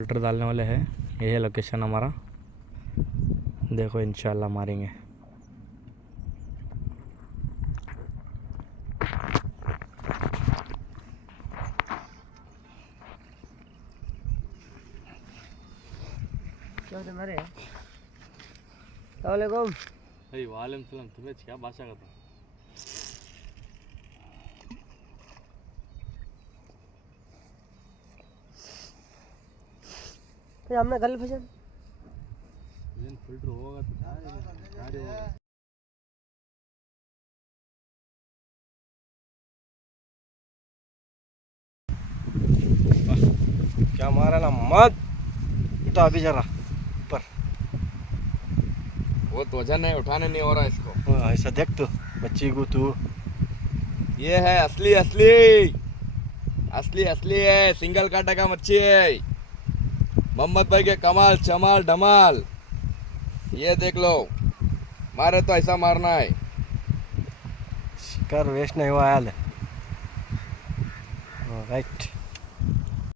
Filter डालने वाले हैं। ये है लोकेशन हमारा, देखो इंशाल्लाह मारेंगे। वालेकुम सलाम। तुम्हें क्या भाषा का था? फिर हमने गल भजन फिल्टर होगा तो क्या मारा ना मत तो अभी जरा ऊपर वो तो वजन है, उठाने नहीं हो रहा इसको। ऐसा देख तू बच्ची को तू। ये है असली असली असली असली है, सिंगल कांटा का मच्छी है। मोहम्मद भाई के कमाल चमाल धमाल। ये देख लो, मारे तो ऐसा मारना है। शिकार वेस्ट नहीं हुआ हाल राइट।